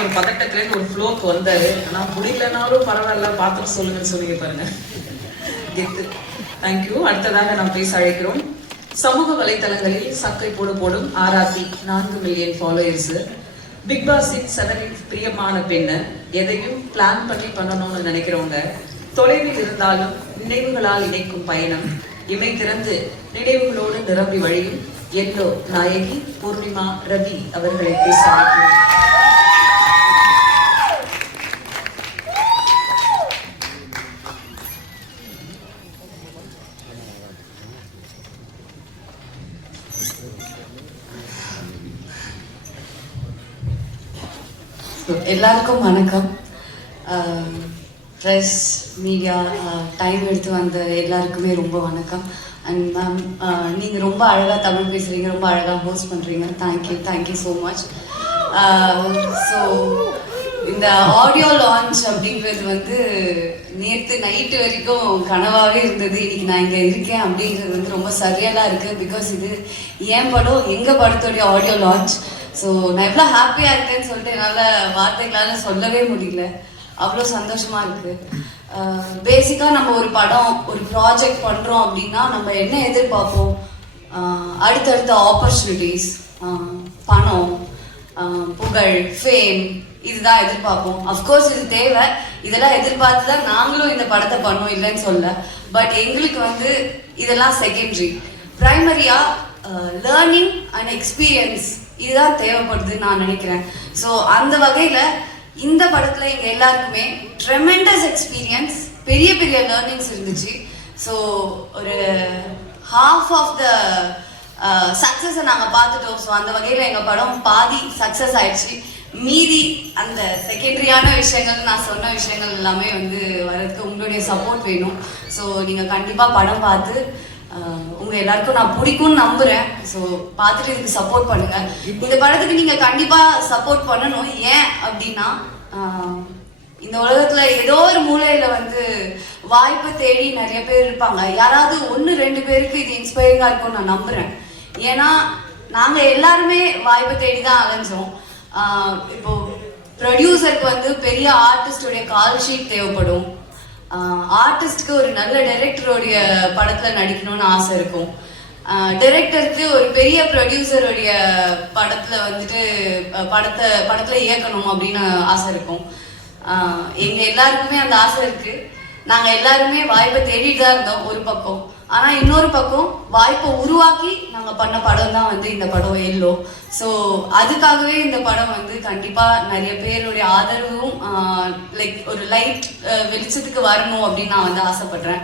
ஒரு பதட்டத்துலேருந்து ஒரு ஃப்ளோக்கு வந்தார். ஆனால் முடியலனாலும் பரவாயில்ல பார்த்துட்டு சொல்லுங்கன்னு சொல்லுங்க பாருங்க. கெத்து. தேங்க்யூ அடுத்ததாக நாம் பேச அழைக்கிறோம். சமூக வலைத்தளங்களில் சக்கை போடு போடும் ஆராத்தி நான்கு மில்லியன் ஃபாலோயர்ஸ் பிக் பாஸின் செவனின் பிரியமான பெண்ணு. எதையும் பிளான் பண்ணி பண்ணணும்னு நினைக்கிறவங்க தொலைவில் இருந்தாலும் நினைவுகளால் இணைக்கும் பயணம். இமை திறந்து நினைவுகளோடு நிரம்பி வழியும் எல்லோ நாயகி பூர்ணிமா ரவி அவர்களை பேச எல்லாருக்கும் வணக்கம். ப்ரெஸ் மீடியா டைம் எடுத்து வந்த எல்லாருக்குமே ரொம்ப வணக்கம். அண்ட் மேம் நீங்கள் ரொம்ப அழகாக தமிழ் பேசுகிறீங்க ரொம்ப அழகாக ஹோஸ்ட் பண்ணுறீங்க thank you thank you so much so இந்த ஆடியோ லான்ச் அப்படிங்கிறது வந்து நேற்று நைட்டு வரைக்கும் கனவாகவே இருந்தது. இன்னைக்கு நான் இங்கே இருக்கேன் அப்படிங்கிறது வந்து ரொம்ப சரியலாக இருக்குது பிகாஸ் இது என் படம்? எங்கள் படத்தோடைய ஆடியோ லான்ச் ஸோ நான் எவ்வளோ ஹாப்பியாக இருக்கேன்னு சொல்லிட்டு என்னால் வார்த்தைகளால் சொல்லவே முடியல. அவ்வளோ சந்தோஷமா இருக்கு. பேசிக்காக நம்ம ஒரு படம் ஒரு ப்ராஜெக்ட் பண்ணுறோம் அப்படின்னா நம்ம என்ன எதிர்பார்ப்போம்? அடுத்தடுத்த ஆப்பர்ச்சுனிட்டிஸ் பணம் புகழ் ஃபேம் இதுதான் எதிர்பார்ப்போம். அஃப்கோர்ஸ் இது தேவை. இதெல்லாம் எதிர்பார்த்து தான் நாங்களும் இந்த படத்தை பண்ணோம் இல்லைன்னு சொல்ல. பட் எங்களுக்கு வந்து இதெல்லாம் செகண்டரி ப்ரைமரியா லேர்னிங் அண்ட் எக்ஸ்பீரியன்ஸ் இதுதான் தேவைப்படுதுன்னு நான் நினைக்கிறேன். ஸோ அந்த வகையில் இந்த படத்தில் எங்கள் எல்லாருக்குமே ட்ரெமெண்டஸ் எக்ஸ்பீரியன்ஸ் பெரிய பெரிய லேர்னிங்ஸ் இருந்துச்சு. ஸோ ஒரு ஹாஃப் ஆஃப் த சக்ஸஸை நாங்கள் பார்த்துட்டோம். ஸோ அந்த வகையில் எங்கள் படம் பாதி சக்ஸஸ் ஆயிடுச்சு. மீதி அந்த செகண்டரியான விஷயங்கள் நான் சொன்ன விஷயங்கள் எல்லாமே வந்து வரதுக்கு உங்களுடைய சப்போர்ட் வேணும். ஸோ நீங்கள் கண்டிப்பாக படம் பார்த்து உங்கள் எல்லாருக்கும் நான் பிடிக்கும்னு நம்புகிறேன் ஸோ பார்த்துட்டு இதுக்கு சப்போர்ட் பண்ணுங்க. இந்த படத்துக்கு நீங்கள் கண்டிப்பாக சப்போர்ட் பண்ணணும். ஏன் அப்படின்னா இந்த உலகத்தில் ஏதோ ஒரு மூலையில் வந்து வாய்ப்பை தேடி நிறைய பேர் இருப்பாங்க. யாராவது ஒன்று ரெண்டு பேருக்கு இது இன்ஸ்பைரிங்காக இருக்கும்னு நான் நம்புறேன். ஏன்னா நாங்கள் எல்லாருமே வாய்ப்பை தேடி தான் அலைஞ்சோம். இப்போது இப்போ ப்ரொடியூசருக்கு வந்து பெரிய ஆர்டிஸ்டுடைய கால் ஷீட் தேவைப்படும். ஆர்டிஸ்ட்க்கு ஒரு நல்ல டைரக்டருடைய படத்துல நடிக்கணும்னு ஆசை இருக்கும். டைரக்டருக்கு ஒரு பெரிய ப்ரொடியூசருடைய படத்துல வந்துட்டு படத்தை படத்துல இயக்கணும் அப்படின்னு ஆசை இருக்கும். எங்க எல்லாருக்குமே அந்த ஆசை இருக்கு. நாங்க எல்லாருமே வாய்ப்பை தேடிட்டு தான் இருந்தோம் ஒரு பக்கம். ஆனா இன்னொரு பக்கம் வாய்ப்பை உருவாக்கி நாங்க பண்ண படம் தான் வந்து இந்த படம் எல்லோ. ஸோ அதுக்காகவே இந்த படம் வந்து கண்டிப்பா நிறைய பேருடைய ஆதரவும் லைக் ஒரு லைட் வெளிச்சத்துக்கு வரணும் அப்படின்னு நான் வந்து ஆசைப்படுறேன்.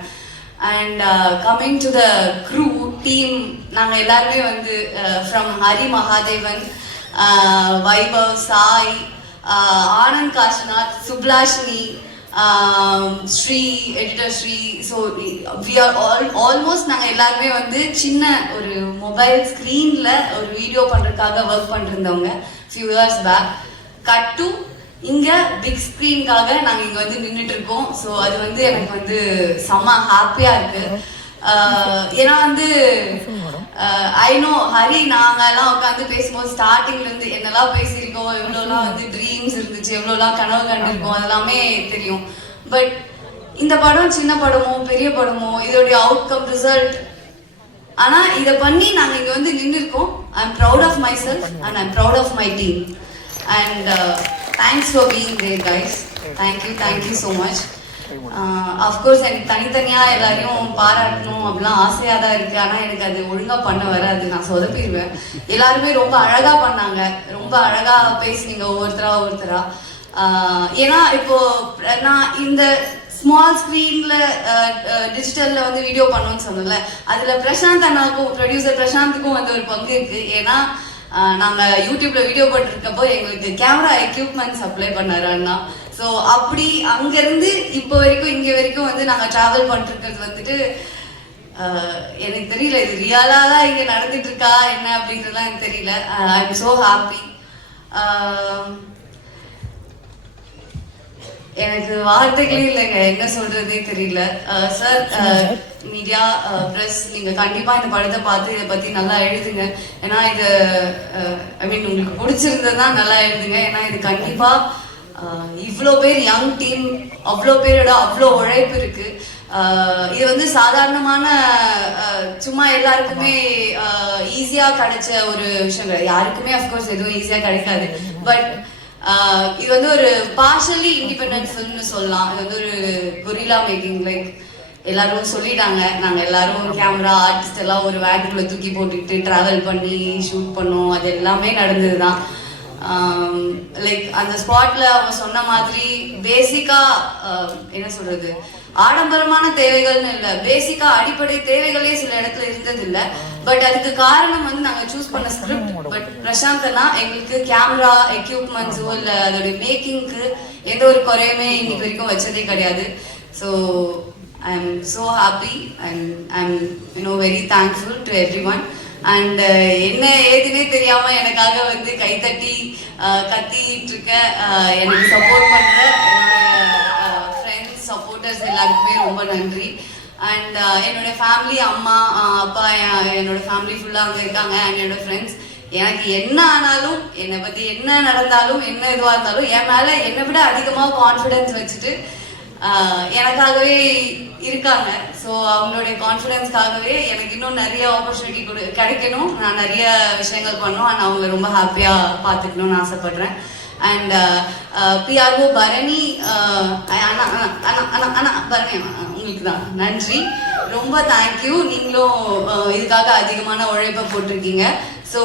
And coming to the crew team நாங்கள் எல்லாருமே வந்து from Hari Mahadevan Vaibhav Sai Anand Kashnath Suplashini Sri editor Sri so we are all almost நாங்கள் எல்லாருமே வந்து சின்ன ஒரு மொபைல் ஸ்க்ரீனில் ஒரு வீடியோ பண்ணுறதுக்காக work பண்ணிருந்தவங்க few years back cut to இங்கே பிக் ஸ்க்ரீனுக்காக நாங்கள் இங்கே வந்து நின்றுட்டு இருக்கோம். ஸோ அது வந்து எனக்கு வந்து செம்ம ஹாப்பியாக இருக்குது ஏன்னா வந்து ஐ நோ ஹரி நாங்க எல்லாம் உட்காந்து பேசும்போது ஸ்டார்டிங்ல இருந்து என்னெல்லாம் பேசியிருக்கோம் எவ்வளோலாம் வந்து ட்ரீம்ஸ் இருந்துச்சு எவ்வளோலாம் கனவு கண்டிருக்கோம் அதெல்லாமே தெரியும். பட் இந்த படம் சின்ன படமோ பெரிய படமோ இதோடைய அவுட்கம் ரிசல்ட் ஆனா இத பண்ணி நாங்க இங்க வந்து நின்னுருக்கோம். I am proud of myself and I am proud of my team and thanks for being there guys thank you thank you so much of course எனக்கு தனித்தனியா எல்லாரையும் பாராட்டணும் அப்படிலாம் ஆசையா தான் இருக்கு. ஆனா எனக்கு அது ஒழுங்கா பண்ண வராது. நான் சொதப்பிடுவேன். எல்லாருமே ரொம்ப அழகா பண்ணாங்க. ரொம்ப அழகா பேசுனீங்க ஒவ்வொருத்தரா ஒவ்வொருத்தரா. ஏன்னா இப்போ நான் இந்த ஸ்மால் ஸ்க்ரீன்ல டிஜிட்டல்ல வந்து வீடியோ பண்ணோம்னு சொன்னல அதுல பிரசாந்த் அண்ணாவுக்கும் ப்ரொடியூசர் பிரசாந்துக்கும் வந்து ஒரு பங்கு இருக்கு. ஏன்னா நாங்க யூடியூப்ல வீடியோ போட்டிருக்கப்போ எங்களுக்கு கேமரா எக்யூப்மெண்ட் சப்ளை பண்ணாரு அண்ணா. ஸோ அப்படி அங்க இருந்து இப்போ வரைக்கும் இங்க வரைக்கும் வந்து நாங்க டிராவல் பண்ணிருக்கிறது வந்துட்டு எனக்கு தெரியல இது ரியலா தான் இங்க நடந்துட்டு இருக்கா என்ன அப்படின்றதுலாம் எனக்கு தெரியல. ஐ எம் ஸோ ஹாப்பி எனக்கு வார்த்தைகளே இல்லைங்க என்ன சொல்றதே தெரியல. சார் மீடியா ப்ரெஸ் நீங்க கண்டிப்பா இந்த படத்தை பார்த்து இதை பத்தி நல்லா எழுதுங்க. ஏன்னா இது ஐ மீன் உங்களுக்கு பிடிச்சிருந்ததுன்னா நல்லா எழுதுங்க. ஏன்னா இது கண்டிப்பா இவ்வளோ பேர் யங் டீம் அவ்வளோ பேரோட அவ்வளோ உழைப்பு இருக்கு. இது வந்து சாதாரணமான சும்மா எல்லாருக்குமே ஈஸியாக கிடைச்ச ஒரு விஷயம் கிடையாது. யாருக்குமே அஃப்கோர்ஸ் எதுவும் ஈஸியாக கிடைக்காது. பட் இது வந்து ஒரு பார்ஷலி இண்டிபெண்டன்ட் சொல்லலாம். இது வந்து ஒரு கொரிலா மேக்கிங் லைக் எல்லாரும் சொல்லிட்டாங்க. நாங்க எல்லாரும் கேமரா ஆர்டிஸ்ட் எல்லாம் ஒரு வேக்குள்ள தூக்கி போட்டுக்கிட்டு டிராவல் பண்ணி ஷூட் பண்ணோம். அது எல்லாமே நடந்ததுதான். Um, லைக் அந்த ஸ்பாட்ல அவங்க சொன்ன மாதிரி பேசிக்கா um, என்ன சொல்றது? ஆடம்பரமான தேவைகள்னு இல்ல. பேசிக்கா அடிப்படை தேவைகளே சில இடத்துல இருந்தது இல்ல பட் அதுக்கு காரணம் வந்து நாங்க சூஸ் பண்ண ஸ்கிரிப்ட் பட் பிரசாந்தனா எங்களுக்கு கேமரா எக்யூப்மெண்ட்ஸோ இல்ல அதோட மேக்கிங்க்கு எந்த ஒரு குறையுமே இன்னைக்கு வரைக்கும் வச்சதே கிடையாது. So I am so happy and I am you know very thankful to everyone and uh, என்ன ஏதுன்னே தெரியாம எனக்காக வந்து கைத்தட்டி கத்திட்டு இருக்க எனக்கு சப்போர்ட் பண்ண என்னோட ஃப்ரெண்ட்ஸ் சப்போர்ட்டர்ஸ் எல்லாருக்குமே ரொம்ப நன்றி. அண்ட் என்னோட ஃபேமிலி அம்மா அப்பா என்- என்னோட ஃபேமிலி ஃபுல்லாக அங்கே இருக்காங்க. அண்ட் என்னோட ஃப்ரெண்ட்ஸ் எனக்கு என்ன ஆனாலும் என்னை பற்றி என்ன நடந்தாலும் என்ன இதுவாக இருந்தாலும் என் மேலே என்னை விட அதிகமாக கான்ஃபிடென்ஸ் வச்சுட்டு எனக்காகவே இருக்காங்க. ஸோ அவங்களுடைய கான்ஃபிடென்ஸ்க்காகவே எனக்கு இன்னும் நிறைய ஆப்பர்ச்சுனிட்டி கொடு கிடைக்கணும். நான் நிறைய விஷயங்கள் பண்ணணும். அண்ட் அவங்கள ரொம்ப ஹாப்பியாக பார்த்துக்கணும்னு ஆசைப்பட்றேன். அண்ட் பிஆர்ஓ பரணி அண்ணா அண்ணா அண்ணா அண்ணா அண்ணா பரணி உங்களுக்கு தான். நன்றி. ரொம்ப தேங்க்யூ நீங்களும் இதுக்காக அதிகமான உழைப்பை போட்டிருக்கீங்க. ஸோ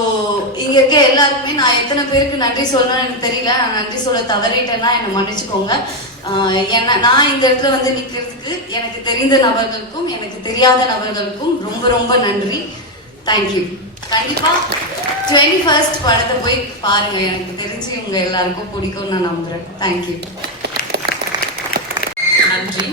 இங்கே இருக்க எல்லாருக்குமே நான் எத்தனை பேருக்கு நன்றி சொல்லணும்னு எனக்கு தெரியல. நான் நன்றி சொல்ல தவறிட்டேன்னா என்னை மன்னிச்சுக்கோங்க. ஆஹ் என்ன நான் இந்த இடத்துல வந்து நிற்கிறதுக்கு எனக்கு தெரிந்த நபர்களுக்கும் எனக்கு தெரியாத நபர்களுக்கும் ரொம்ப ரொம்ப நன்றி. தேங்க்யூ கண்டிப்பாக டுவெண்ட்டி ஃபர்ஸ்ட் படத்தை போய் பாருங்கள் எனக்கு தெரிஞ்சு இவங்க எல்லாருக்கும் பிடிக்கும்னு நான் நம்புகிறேன் தேங்க்யூ நன்றி.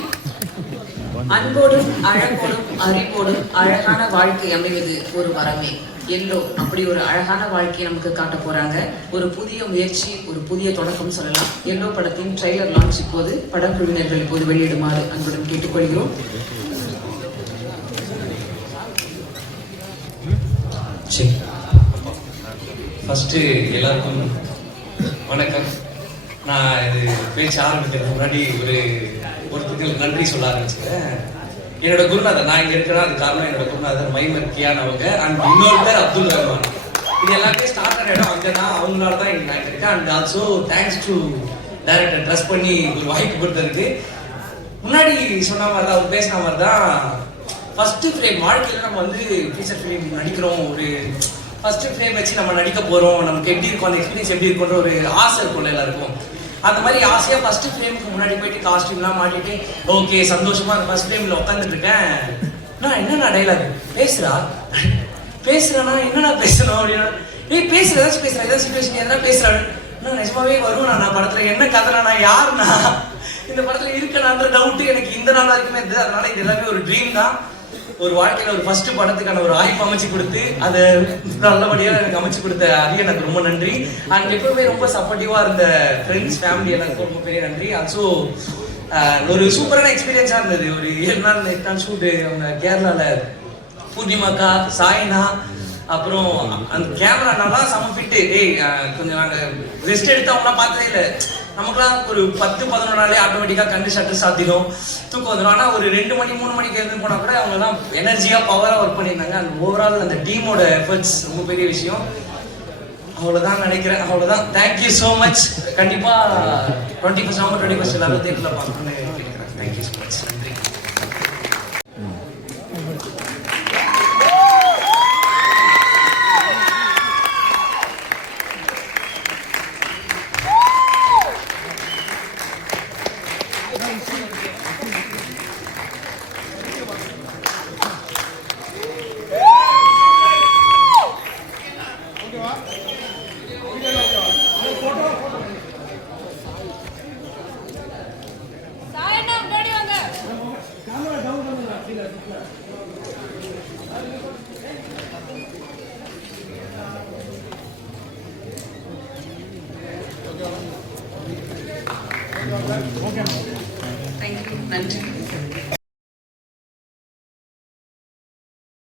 அன்போடும் அழகோடும் அறிவோடும் அழகான வாழ்க்கை அமைவது ஒரு வரமே. எல்லோ அப்படி ஒரு அழகான வாழ்க்கையை நமக்கு காட்ட போறாங்க. ஒரு புதிய முயற்சி ஒரு புதிய தொடக்கம் சொல்லலாம். எல்லோ படத்தின் ட்ரெய்லர் லான்ச் இப்போது படக்குழுவினர்கள் இப்போது வெளியிடுமாறு அன்புடன் கேட்டுக்கொள்கிறோம். சரி. ஃபஸ்ட்டு எல்லாருக்கும் வணக்கம். நான் இது பேச்சு ஆரம்பிக்கிறதுக்கு முன்னாடி ஒரு ஒருத்தருக்கு நன்றி சொல்ல ஆரம்பிச்சுக்கிறேன். என்னோட குருநாதர் நான் இங்கே இருக்கிறேன் அது காரணம் என்னோட குருநாதர் மைமர்த்தியானவங்க அண்ட் இன்னொரு பேர் அப்துல் ரஹ்மான். இது எல்லாமே ஸ்டார்ட் ஆன இடம். அங்கே தான் அவங்களால தான் இங்கே நான் இருக்கேன். And also thanks to director dress பண்ணி ஒரு வாய்ப்பு கொடுத்ததுக்கு. முன்னாடி சொன்ன மாதிரி தான் அவர் பேசின மாதிரி தான் ஃபர்ஸ்ட் ஃப்ரேம் வாழ்க்கையில் நம்ம வந்து ஃபீச்சர் ஃபிலிம் நடிக்கிறோம். ஒரு ஃபர்ஸ்ட் ஃப்ரேம் வச்சு நம்ம நடிக்க போகிறோம் நமக்கு எப்படி இருக்கும் அந்த எக்ஸ்பீரியன்ஸ் எப்படி இருக்கும்ன்ற ஒரு ஆசை இருக்கும்ல எல்லாருக்கும். அந்த மாதிரி ஆசையாக ஃபர்ஸ்ட் ஃப்ரேமுக்கு முன்னாடி போயிட்டு காஸ்டியூம்லாம் மாட்டிட்டு ஓகே சந்தோஷமா அந்த ஃபர்ஸ்ட் ஃப்ரேமில் உட்காந்துட்டு இருக்கேன். நான் என்னண்ணா டைலாக் பேசுறா? பேசுறேன்னா என்னடா பேசணும் அப்படின்னா ஏய் பேசுற ஏதாச்சும் பேசுகிறேன் ஏதாச்சும் பேசுறேன் எதனா பேசுறாரு நான் நிஜமாவே வருவேன் நான் படத்துல என்ன கதை நான் யாருண்ணா? இந்த படத்துல இருக்கணான்ற டவுட் எனக்கு இந்த நாள் வரைக்குமே இருந்தது. அதனால இது எல்லாமே ஒரு ட்ரீம் தான். ஒரு வாழ்க்கையில ஒரு ஃபர்ஸ்ட் படத்துக்கான ஒரு வாய்ப்பு அமைச்சு கொடுத்து அதை நல்லபடியா எனக்கு அமைச்சு கொடுத்த அது எனக்கு ரொம்ப நன்றி. அண்ட் எப்பவுமே ரொம்ப சப்போர்ட்டிவா இருந்த ஃப்ரெண்ட்ஸ் ஃபேமிலி எனக்கு ரொம்ப பெரிய நன்றி. ஆல்சோ ஒரு சூப்பரான எக்ஸ்பீரியன்ஸா இருந்தது. ஒரு ஏழு நாள் எட்டு நாள் ஷூட்டு அவங்க கேரளால. பூர்ணிமாக்கா சாய்னா அப்புறம் அந்த கேமரா நல்லா செம ஃபிட்டு டேய் கொஞ்சம் நாங்கள் ரெஸ்ட் எடுத்தவங்களாம் பார்த்ததே இல்லை. நமக்குலாம் ஒரு பத்து பதினொரு நாளே ஆட்டோமேட்டிக்காக கண்டு ஷட்டர் சாத்திடும். தூக்கம் வந்துடும். ஆனால் ஒரு ரெண்டு மணி மூணு மணிக்கு எழுந்து போனால் கூட அவங்கலாம் எனர்ஜியாக பவராக ஒர்க் பண்ணியிருந்தாங்க. அந்த ஓவரால் அந்த டீமோட எஃபர்ட்ஸ் ரொம்ப பெரிய விஷயம். அவ்வளோதான் நினைக்கிறேன். அவ்வளோதான் தேங்க்யூ ஸோ மச் கண்டிப்பாக twenty first November twenty first எல்லாரும் தேட்டரில் பார்க்கணும்னு நினைக்கிறேன். Thank you so much